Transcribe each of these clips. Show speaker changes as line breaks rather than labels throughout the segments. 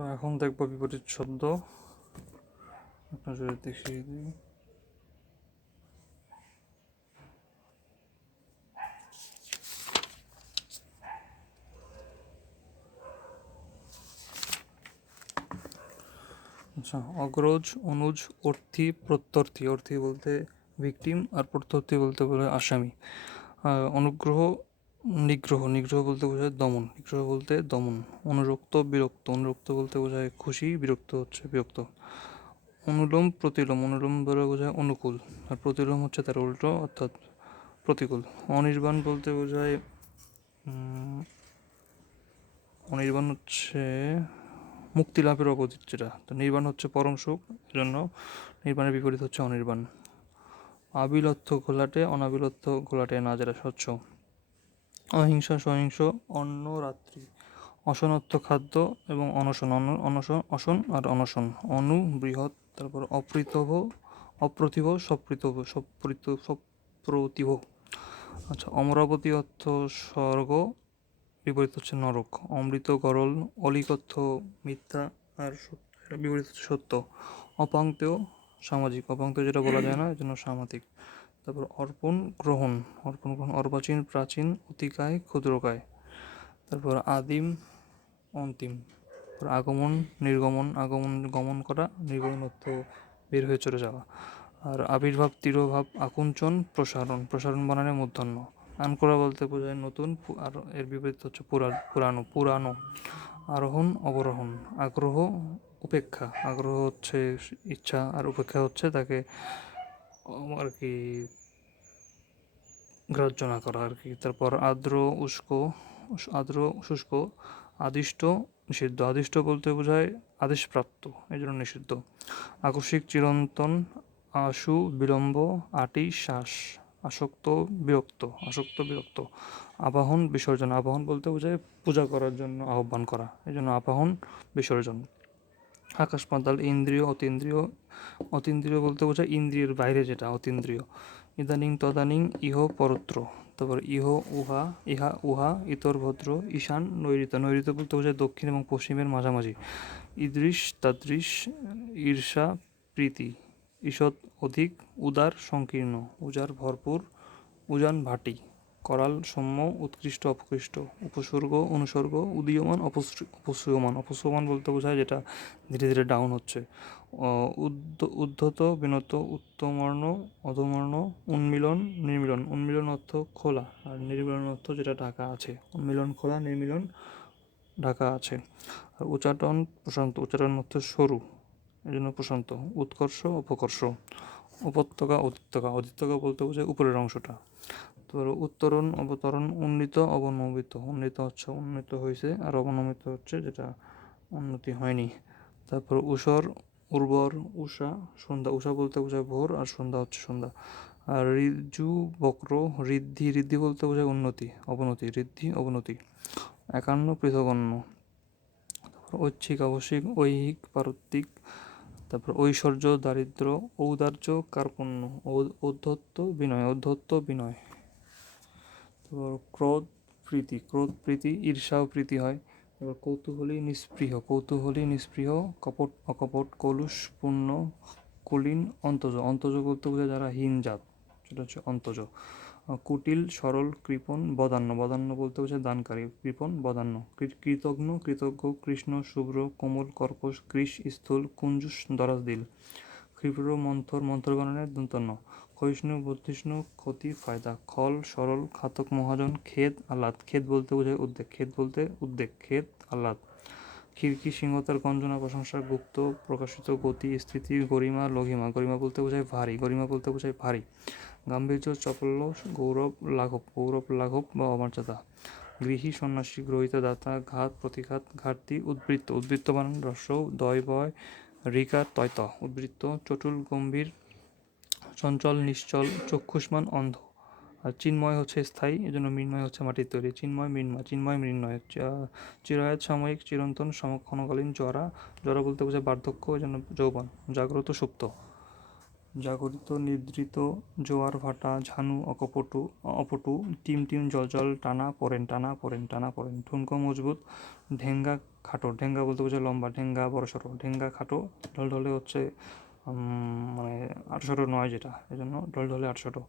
তো এখন দেখব বিপরীত শব্দ। আপনার দেখিয়ে দিই আচ্ছা অগ্রজ, অনুজ, অর্থী, প্রত্যর্থী। অর্থী বলতে ভিকটিম আর প্রত্যর্থী বলতে বলে আসামি। অনুগ্রহ নিগ্রহ নিগ্রহ বলতে বোঝায় দমন, নিগ্রহ বলতে দমন। অনুরক্ত, বিরক্ত, অনুরক্ত বলতে বোঝায় খুশি, বিরক্ত হচ্ছে বিরক্ত। অনুলোম, প্রতিলোম, অনুলোম বলে বোঝায় অনুকূল, আর প্রতিলোম হচ্ছে তার উল্টো, অর্থাৎ প্রতিকূল। অনির্বাণ বলতে বোঝায় অনির্বাণ হচ্ছে মুক্তি লাভের অপোজিট যেটা। তো নির্বাণ হচ্ছে পরম সুখ, এজন্য নির্বাণের বিপরীত হচ্ছে অনির্বাণ। আবিলত্থ ঘোলাটে অনাবিলত্থ ঘোলাটে না যেটা স্বচ্ছ। অহিংসা, সহিংস, অন্ন, রাত্রি। অসনত্ব খাদ্য এবং অনশন অনশন, অসন আর অনশন। অনু, বৃহৎ, তারপর অপ্রীতভ, অপ্রতিভ, সপ্রীতভ, সপ্রীত, সপ্রতিভ। আচ্ছা অমরাবতী অর্থ স্বর্গ, বিপরীত হচ্ছে নরক। অমৃত, গরল অলিকথ্য মিথ্যা আর বিপরীত হচ্ছে সত্য। অপাঙ্ক্তেয় সামাজিক। অপাঙ্ক্তেয় যেটা বলা যায় না এই জন্য সামাজিক তারপর অর্পণ গ্রহণ অর্পণ গ্রহণ, অর্বাচীন, প্রাচীন, অতিকায়, ক্ষুদ্রকায়। তারপর আদিম, অন্তিম। আগমন, নির্গমন, আগমন, গমন করা, নির্গমন অর্থ বের হয়ে চলে যাওয়া। আর আবির্ভাব, তিরোভাব, আকুঞ্চন, প্রসারণ। প্রসারণ বানানে মূর্ধন্য আন করা বলতে বোঝায় নতুন আর এর বিপরীত হচ্ছে পুরা পুরানো পুরানো আরোহণ, অবরোহণ। আগ্রহ, উপেক্ষা। আগ্রহ হচ্ছে ইচ্ছা, আর উপেক্ষা হচ্ছে তাকে আর কি গ্রাহ্য না করা আর কি। তারপর আর্দ্র উস- আর্দ্র, শুষ্ক, আদিষ্ট, নিষিদ্ধ। আদিষ্ট বলতে বোঝায় আদেশপ্রাপ্ত, এই জন্য নিষিদ্ধ। আকস্মিক চিরন্তন, আশু, বিলম্ব, আটি, শ্বাস, আসক্ত, বিরক্ত আসক্ত, বিরক্ত। আবাহন, বিসর্জন। আবাহন বলতে বোঝায় পূজা করার জন্য আহ্বান করা, এই জন্য আবাহন, বিসর্জন। আকাশ পাতাল, ইন্দ্রিয়, অতীন্দ্রিয়। অতীন্দ্রিয় বলতে বোঝায় ইন্দ্রিয়ের বাইরে যেটা, অতীন্দ্রিয়। ইদানিং তদানিং ইহ পরত্র। তারপর ইহ উহা, ইহা উহা, ইতর ভদ্র, ঈশান, নৈরিত। নৈরিত বলতে বোঝায় দক্ষিণ এবং পশ্চিমের মাঝামাঝি। ইদৃশ, তাদৃশ, ঈর্ষা, প্রীতি। ঈষৎ অধিক, উদার, সংকীর্ণ। উজার ভরপুর, উজান ভাটি। করাল সৌম্য, উৎকৃষ্ট, অপকৃষ্ট, উপসর্গ, অনুসর্গ, উদীয়মান, অপসৃ- অপসূয়মান অপসূয়মান বলতে বোঝায় যেটা ধীরে ধীরে ডাউন হচ্ছে। উদ্ধত, বিনত, উত্তমর্ণ, অধমর্ণ, উন্মিলন, নির্মিলন। উন্মিলন অর্থ খোলা আর নির্মিলন অর্থ যেটা ঢাকা আছে। উন্মিলন খোলা, নির্মিলন ঢাকা আছে। আর উচ্চাটন প্রশান্ত, উচ্চারণ অর্থ সরু এই জন্য প্রশান্ত, উৎকর্ষ, অপকর্ষ। উপত্যকা অতিত্যকা অতিত্যকা বলতে বোঝায় উপরের অংশটা। তারপর উত্তরণ, অবতরণ, উন্নীত, অবনমিত। উন্নীত হচ্ছে, উন্নীত হয়েছে আর অবনমিত হচ্ছে যেটা উন্নতি হয়নি। তারপর উষর, উর্বর, উষা, সন্ধ্যা। উষা বলতে বোঝায় ভোর আর সন্ধ্যা হচ্ছে সন্ধ্যা। আর ঋজু, বক্র, ঋদ্ধি। ঋদ্ধি বলতে বোঝায় উন্নতি, অবনতি। ঋদ্ধি, অবনতি। একান্ন পৃথগণ্য। তারপর ঐচ্ছিক, আবশ্যিক, ঐহিক, পারত্বিক তারপর ঐশ্বর্য, দারিদ্র, ঔদার্য, কার্পণ্য ঔ- বিনয়, ঔদ্ধত্য, বিনয়। তারপর ক্রোধ, প্রীতি ক্রোধ, প্রীতি, ঈর্ষা ও প্রীতি হয়। তারপর কৌতূহলী, নিস্পৃহ কৌতূহলী, নিস্পৃহ, কপট, অকপট, কলুষ পূর্ণ কুলীন, অন্তজ। অন্তজ বলতে বোঝায় যারা হীন জাত সেটা হচ্ছে অন্তজ। কুটিল, সরল, কৃপণ, বদান্য। বদান্য বলতে বোঝায় দানকারী, কৃপণ, বদান্য। কৃতজ্ঞ কৃতজ্ঞ, কৃষ্ণ, শুভ্র, কোমল, কর্কশ, কৃষ, স্থূল কুঞ্জুস দরাজ দিল ক্ষিপ্র, মন্থর মন্থর গণনের দন্তন্য। ক্ষয়িষ্ণু, বুদ্ধিষ্ণু, ক্ষতি, ফায়দা। খল, সরল ঘাতক মহাজন, খেদ, আহ্লাদ। খেদ বলতে বোঝায় উদ্বেগ। খেদ বলতে উদ্বেগ। খেদ, আহ্লাদ। খিড়কি, সিংহতার গঞ্জনা, প্রশংসা, গুপ্ত, প্রকাশিত গতি, স্থিতি, গরিমা, লঘিমা। গরিমা বলতে বোঝায় ভারী। গরিমা বলতে বোঝায় ভারী। গাম্ভীর্য চপল্য গৌরব, লাঘব গৌরব, লাঘব বা অমর্যাদা। গৃহী, সন্ন্যাসী, গ্রহিতা, দাতা, ঘাত, প্রতিঘাত, ঘাটতি, উদ্বৃত্ত। উদ্বৃত্ত বানান রস্য, দয়, বয় রিকা তয়ত। উদ্বৃত্ত, চটুল, গম্ভীর, চঞ্চল, নিশ্চল, চক্ষুষ্মান, অন্ধ। আর চিন্ময় হচ্ছে স্থায়ী, এজন্য মৃন্ময় হচ্ছে মাটির তৈরি। চিন্ময়, মৃন্ময় চিন্ময়, মৃন্ময়। চিরায়ত, সাময়িক, চিরন্তন, সমক্ষণকালীন, জরা। জরা বলতে বোঝায় বার্ধক্য, এজন্য যৌবন। জাগ্রত, সুপ্ত। জাগরিত, নিদ্রিত, জোয়ার ভাটা, ঝানু, অকপটু, অপটু, টিম টিম, জল জল, টানা পড়েন টানা পড়েন টানা পড়েন ঠুনকো মজবুত, ঢেঙ্গা খাটো, ঢেঙ্গা বলতে বোঝায় লম্বা, ঢেঙ্গা বড় সড়ো ঢেঙ্গা খাটো, ঢলঢলে হচ্ছে মানে আটশোটো নয় যেটা এই জন্য ঢলঢলে আটশোটো।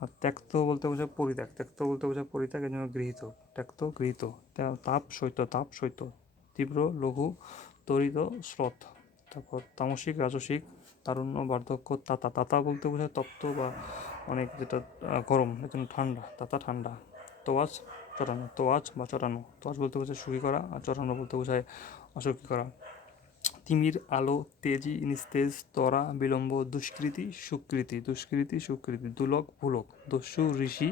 আর ত্যক্ত বলতে বোঝায় পরিত্যাগ, ত্যক্ত বলতে বোঝায় পরিত্যাগ এই জন্য গৃহীত, ত্যক্ত, গৃহীত তাপ শৈত্য তাপ শৈত্য তীব্র, লঘু, তরিত, স্রোত, তারপর তামসিক, রাজসিক তারুণ্য বার্ধক্য তাতা তাতা বলতে বোঝায় তপ্ত বা অনেক যেটা গরম এই জন্য ঠান্ডা, তাতা ঠান্ডা। তোয়াজ চটানো তোয়াজ বা চটানো তোয়াজ বলতে বোঝায় সুখী করা আর চটানো বলতে বোঝায় অসুখী করা। তিমির, আলো, তেজি, নিস্তেজ তরা বিলম্ব, দুষ্কৃতি, সুকৃতি। দুষ্কৃতি, সুকৃতি। দুলক, ভুলক। দস্যু, ঋষি।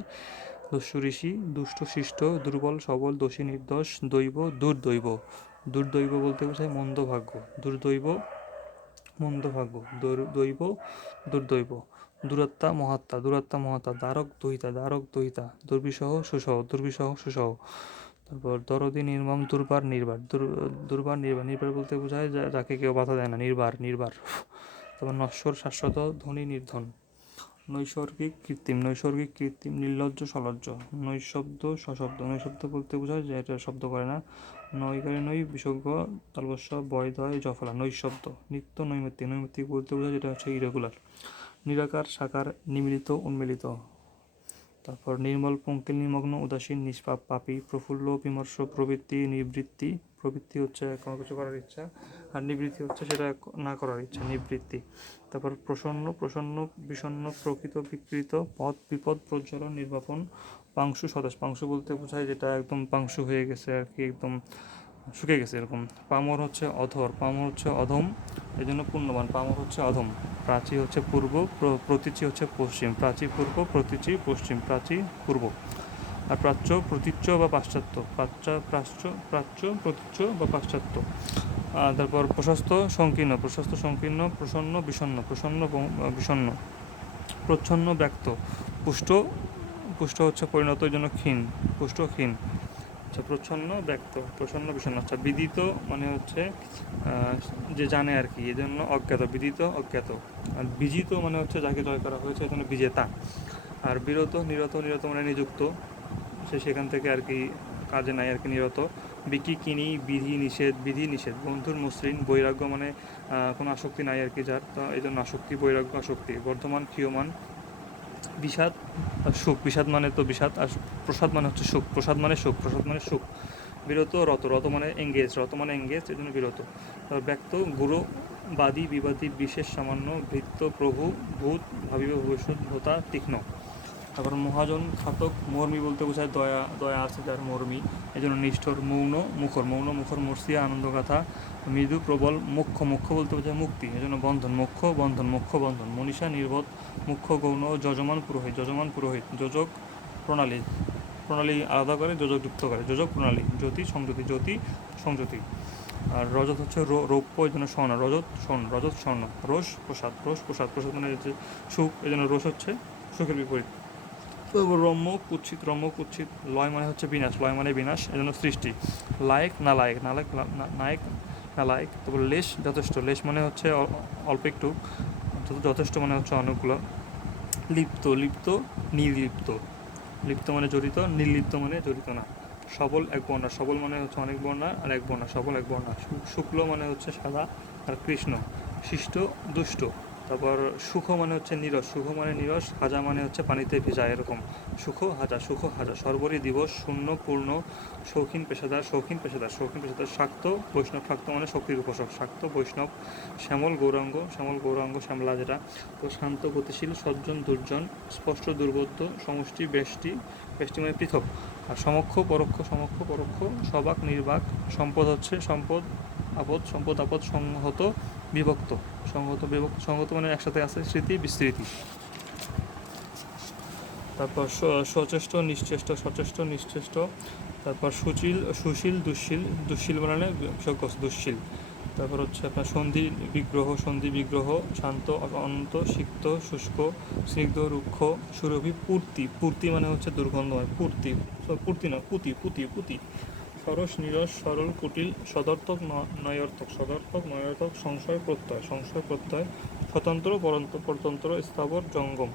দস্যু, ঋষি। দুষ্ট, শিষ্ট, দুর্বল, সবল, দোষী, নির্দোষ, দৈব, দুর্দৈব। দুর্দৈব বলতে বোঝায় মন্দভাগ্য। দুর্দৈব মন্দ ভাগ্য দৈর- দৈব, দুর্দৈব দূরত্বা মহাত্মা দূরত্বা মহাত্মা, দ্বারক, দহিতা দ্বারক, দহিতা দুর্বিসহ সুসহ দুর্বিসহ সুসহ তারপর দরদি, নির্মম, দুর্বার, নির্বার দুর্বার, নির্বার নির্বার বলতে বোঝায় যাকে কেউ বাধা দেয় না, নির্বার নির্বার। তারপর নশ্বর, শাশ্বত, ধনী, নির্ধন। নৈসর্গিক কৃত্রিম নৈসর্গিক কৃত্রিম, নির্লজ্জ, সলজ্জ। নৈশব্দ, সশব্দ। নৈশব্দ বলতে বোঝায় যে এটা শব্দ করে না। নৈকারে নৈ, বিসর্গ, তালবস্য ধয়, জফলা, নৈশব্দ। নিত্য নৈমিত্তিক। নৈমিত্তিক বলতে বোঝায় যেটা হচ্ছে ইরেগুলার নিরাকার, সাকার, নিমিলিত, উন্মিলিত। তারপর নির্মল, পঙ্কিল, নিমগ্ন, উদাসীন, নিষ্পাপ, পাপী, প্রফুল্ল, বিমর্ষ, প্রবৃত্তি, নিবৃত্তি। প্রবৃত্তি হচ্ছে কোনো কিছু করার ইচ্ছা, আর নিবৃত্তি হচ্ছে সেটা না করার ইচ্ছা, নিবৃত্তি। তারপর প্রসন্ন প্রসন্ন, বিষণ্ণ, প্রকৃত, বিকৃত পদ বিপদ, প্রজ্বলন, নির্বাপন, পাংশু সদাস পাংশু বলতে বোঝায় যেটা একদম পাংশু হয়ে গেছে আর কি, একদম শুকে গেছে এরকম। পামর হচ্ছে অধর, পামর হচ্ছে অধম এই জন্য পুণ্যবান পামর হচ্ছে অধম, প্রাচী হচ্ছে পূর্ব, প্র- প্রতীচী হচ্ছে পশ্চিম। প্রাচী পূর্ব, প্রতীচী পশ্চিম, প্রাচী পূর্ব। আর প্রাচ্য প্রতীচ্য বা পাশ্চাত্য। প্রাচ্য প্রাচ্য প্রাচ্য প্রতীচ্য বা পাশ্চাত্য। তারপর প্রশস্ত, সংকীর্ণ। প্রশস্ত, সংকীর্ণ, প্রসন্ন, বিষণ্ণ। প্রসন্ন, ব- বিষণ্ণ। প্রচ্ছন্ন, ব্যক্ত। পুষ্ট পুষ্ট হচ্ছে পরিণত জন্য ক্ষীণ। পুষ্ট, ক্ষীণ। আচ্ছা প্রচ্ছন্ন, ব্যক্ত প্রসন্ন বিষণ্ণ। আচ্ছা বিদিত মানে হচ্ছে যে জানে আর কি এই জন্য অজ্ঞাত, বিদিত, অজ্ঞাত। আর বিজিত মানে হচ্ছে যাকে জয় করা হয়েছে এই জন্য বিজেতা। আর বিরত, নিরত নিরত মানে নিযুক্ত। সে সেখান থেকে আর কি কাজে নাই, আর কি নিরত। বিকি, কিনি, বিধি, নিষেধ বিধি, নিষেধ। বন্ধুর মসৃণ, বৈরাগ্য মানে কোনো আসক্তি নাই আর কি যার। এই জন্য আসক্তি, বৈরাগ্য, আসক্তি। বর্ধমান ক্ষীয়মান বিষাদ আর সুখ। বিষাদ মানে তো বিষাদ, আর প্রসাদ মানে হচ্ছে সুখ। প্রসাদ মানে সুখ, প্রসাদ মানে সুখ। বিরত রত রত মানে এঙ্গেজ রত মানে এঙ্গেজ এই জন্য বিরত ব্যক্ত, গুরু, বাদী, বিবাদী, বিশেষ, সামান্য, ভৃত্য, প্রভু, ভূত, ভাবিব, ভবিষ্যৎ, ভোতা, তীক্ষ্ণ। তারপর মহাজন খাতক মর্মী বলতে বোঝায় দয়া দয়া আছে যার মর্মী। এই জন্য নিষ্ঠুর, মৌন, মুখর। মৌন, মুখর মর্সিয়া আনন্দগাথা, মৃদু, প্রবল, মুখ্য মুখ্য বলতে বোঝায় মুক্তি। এই জন্য বন্ধন মুখ্য বন্ধন মুখ্য, বন্ধন। মনীষা, নির্বোধ, মুখ্য, গৌণ, যজমান, পুরোহিত। যজমান, পুরোহিত। যোজক, প্রণালী। প্রণালী আলাদা করে, যোজক যুক্ত করে। যোজক, প্রণালী। জ্যোতি সংযুতি জ্যোতি সংযুতি আর রজত হচ্ছে রৌপ্য এই জন্য স্বর্ণ। রজত স্বর্ণ। রজত, স্বর্ণ। রোষ প্রসাদ। রোষ প্রসাদ। প্রসাদ মানে সুখ। এই জন্য রোষ হচ্ছে সুখের বিপরীত। তারপর রম্য কুচ্ছিত রম্য, কুচ্ছিত লয় মানে হচ্ছে বিনাশ, লয় মানে বিনাশ, এজন্য সৃষ্টি। লায়ক, না লায়ক না লায়ক নায়ক, না লায়ক, তারপর লেশ, যথেষ্ট। লেশ মানে হচ্ছে অল্প একটু যথেষ্ট মানে হচ্ছে অনেকগুলো। লিপ্ত লিপ্ত, নির্লিপ্ত। লিপ্ত মানে জড়িত, নির্লিপ্ত মানে জড়িত না। সবল এক বর্ণা, সবল মানে হচ্ছে অনেক বর্ণা আর এক বর্ণা, সবল এক বর্ণা। শুক্ল মানে হচ্ছে সাদা আর কৃষ্ণ, শিষ্ট, দুষ্ট। তারপর সুখ মানে হচ্ছে নিরস, সুখ মানে নিরস, হাজা মানে হচ্ছে পানিতে ভেজা, এরকম। সুখ, হাজা সুখ, হাজা সর্বরী দিবস, শূন্য, পূর্ণ, শৌখিন পেশাদার শৌখিন পেশাদার শৌখিন পেশাদার, শাক্ত, বৈষ্ণব, শাক্ত মানে শক্তির উপাসক শাক্ত, বৈষ্ণব, শ্যামল, গৌরাঙ্গ শ্যামল, গৌরাঙ্গ, শ্যামলা যেটা। তো শান্ত, গতিশীল, সজ্জন, দুর্জন, স্পষ্ট, দুর্বোধ্য, সমষ্টি, বেষ্টি বেষ্টি মানে পৃথক। আর সমক্ষ, পরোক্ষ সমক্ষ, পরোক্ষ, সবাক, নির্বাক, সম্পদ হচ্ছে সম্পদ, আপদ সম্পদ, আপদ, সংহত বিভক্ত সংহত বিভক্ত সংহত মানে একসাথে আছে, স্মৃতি বিস্মৃতি তারপর সচেষ্ট, নিশ্চেষ্ট সচেষ্ট, নিশ্চেষ্ট। তারপর সুচিল, সুশীল দুঃশীল দুঃশীল মানে বিসর্গ দুঃশীল তারপর হচ্ছে আপনার সন্ধি, বিগ্রহ সন্ধি, বিগ্রহ, শান্ত, অনন্ত, সিক্ত, শুষ্ক, স্নিগ্ধ, রুক্ষ, সুরভি, পূর্তি। পূর্তি মানে হচ্ছে দুর্গন্ধময়, পূর্তি। পূর্তি না, পুতি পুতি পুতি। সরস, নিরস, সরল, কুটিল, সদর্থক নয়ার্থক। সদর্থক, নয়ার্থক, সংশয়, প্রত্যয়। সংশয়, প্রত্যয়, স্বতন্ত্র, পরন্ত পরতন্ত্র, স্থাবর, জঙ্গম।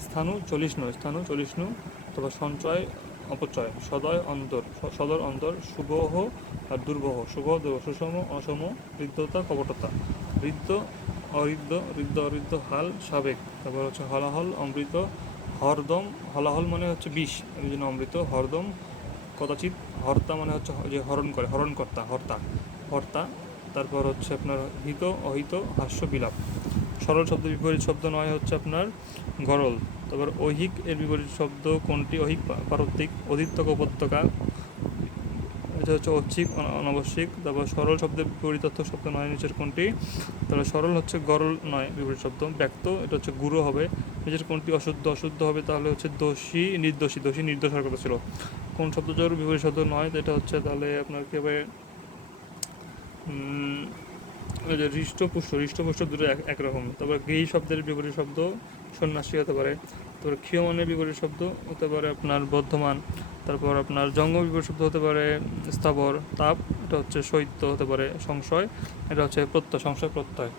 স্থানু নয় স্থানু নু তারপর সঞ্চয়, অপচয়। সদয়, অন্তর। সদর, অন্তর, শুভহ, আর দুর্বহ শুভ দুর্বহ সুষম, অসম, হৃদ্যতা, কপটতা। হৃদ্য, অহৃদ্য হৃদ্য, অহৃদ্য, হাল, সাবেক। তারপর হচ্ছে হলাহল, অমৃত, হরদম। হলাহল মানে হচ্ছে বিষ। এই জন্য অমৃত, হরদম, কদাচিৎ হর্তা মানে হচ্ছে যে হরণ করে, হরণকর্তা, হর্তা। হর্তা, তারপর হচ্ছে আপনার হিত, অহিত, হাস্য, বিলাপ। সরল শব্দ বিপরীত শব্দ নয় হচ্ছে আপনার গরল। তারপর ঐহিক এর বিপরীত শব্দ কোনটি? ঐহিক পা- পারত্বিক অধিত্যক উপত্যকা এটা হচ্ছে ঐচ্ছিক অনাবশ্যিক। তারপর সরল শব্দের বিপরীতার্থক শব্দ নয়, নিচের কোনটি? তাহলে সরল হচ্ছে গরল নয় বিপরীত শব্দ, ব্যক্ত। এটা হচ্ছে গুরু হবে। নিচের কোনটি? অশুদ্ধ অশুদ্ধ হবে। তাহলে হচ্ছে দোষী, নির্দোষী। দোষী নির্দোষ হওয়ার কথা ছিল। কোন শব্দ জোর বিপরীত শব্দ নয় এটা হচ্ছে তাহলে আপনার কি হবে? ওই যে হৃষ্টপুষ্ট হৃষ্টপুষ্ট দুটো এক একরকম তারপর গেই শব্দের বিপরীত শব্দ সন্ন্যাসী হতে পারে। তারপর ক্ষীয়মানের বিপরীত শব্দ হতে পারে আপনার বর্ধমান। তারপর আপনার জঙ্গ বিপরীত শব্দ হতে পারে স্থাবর, তাপ, এটা হচ্ছে শৈত্য হতে পারে সংশয়, এটা হচ্ছে প্রত্যয়, সংশয় প্রত্যয়।